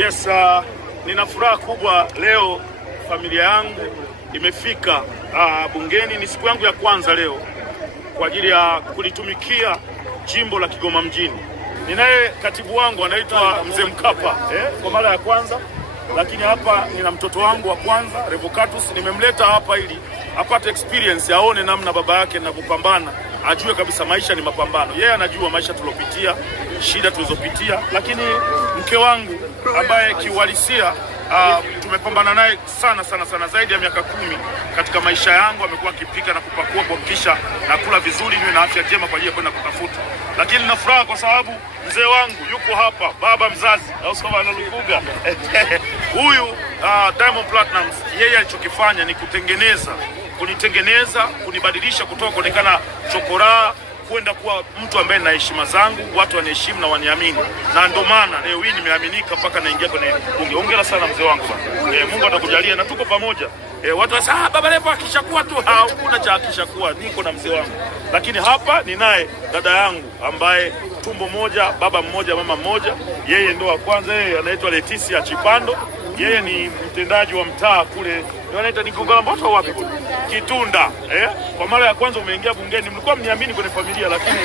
Yes, nina furaha kubwa leo. Familia yangu imefika bungeni. Ni siku yangu ya kwanza leo kwa ajili ya kulitumikia jimbo la Kigoma mjini. Ninaye katibu wangu anaitwa Mzee Mkapa kwa mara ya kwanza, lakini hapa nina mtoto wangu wa kwanza Revocatus. Nimemleta hapa ili apate experience, aone namna baba yake ninavyopambana, ajue kabisa maisha ni mapambano. Yeye anajua maisha tulopitia, shida tulizopitia, lakini mke wangu ambaye kiuhalisia tumepambana naye sana zaidi ya miaka 10 katika maisha yangu. Amekuwa akipika na kupakua kuhakikisha na kula vizuri, niwe na afya njema kwa ajili ya kwenda kutafuta. Lakini na furaha kwa sababu mzee wangu yuko hapa, baba mzazi au sababu analukuga huyu Diamond Platnumz. Yeye alichokifanya ni kunitengeneza, kunibadilisha kutoka kuonekana chokora kwenda kuwa mtu ambaye na heshima zangu, watu waniheshimu na waniamini, na ndio maana leo hii nimeaminika mpaka naingia kwenye bunge. Hongera sana mzee wangu bwana. Mungu atakujalia na tuko pamoja. Watu wasema baba Levo akishakuwa tu, hakuna cha akishakuwa, niko na mzee wangu. Lakini hapa ninaye dada yangu ambaye tumbo moja, baba mmoja, mama mmoja. Yeye ndo wa kwanza, yeye anaitwa Leticia Chipando. Yeye ni mtendaji wa mtaa kule, wanaita ni Kugamboto wapi kule Kitunda. Kwa mara ya kwanza umeingia bungeni, mlikuwa mniamini kwenye familia, lakini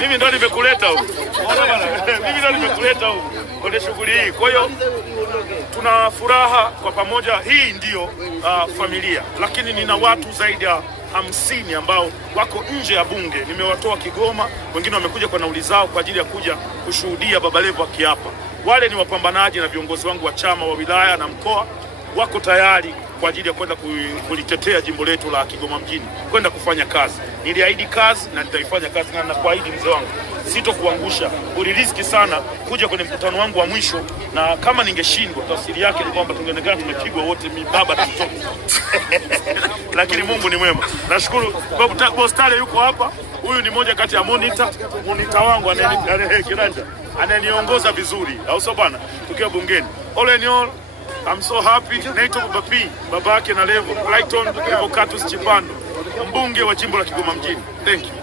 mimi ndo nimekuleta huko. Mimi ndo nimekuleta huko kwenye shughuli hii. Kwa hiyo tuna furaha kwa pamoja. Hii ndio familia, lakini nina watu zaidi ya 50 ambao wako nje ya bunge. Nimewatoa Kigoma, wengine wamekuja kwa nauli zao kwa ajili ya kuja kushuhudia baba Levo akiapa. Wale ni wapambanaji na viongozi wangu wa chama wa wilaya na mkoa, wako tayari kwa ajili ya kwenda kulitetea jimbo letu la Kigoma mjini, kwenda kufanya kazi. Niliahidi kazi na nitaifanya kazi, na nakuahidi mzee wangu sitokuangusha. Uliriski sana kuja kwenye mkutano wangu wa mwisho, na kama ningeshindwa, tafsiri yake ni kwamba tungeonekana tumepigwa wote, mimi baba na mtoto. Lakini Mungu ni mwema. Nashukuru Boss Tale yuko hapa. Huyu ni moja kati ya monitor wangu ananiongoza vizuri, au sio bwana, tukiwa bungeni. All in all, I'm so happy. Naitwa Baba P, baba yake na Levo, Clayton Revocatus Chipando, mbunge wa jimbo la Kigoma mjini. Thank you.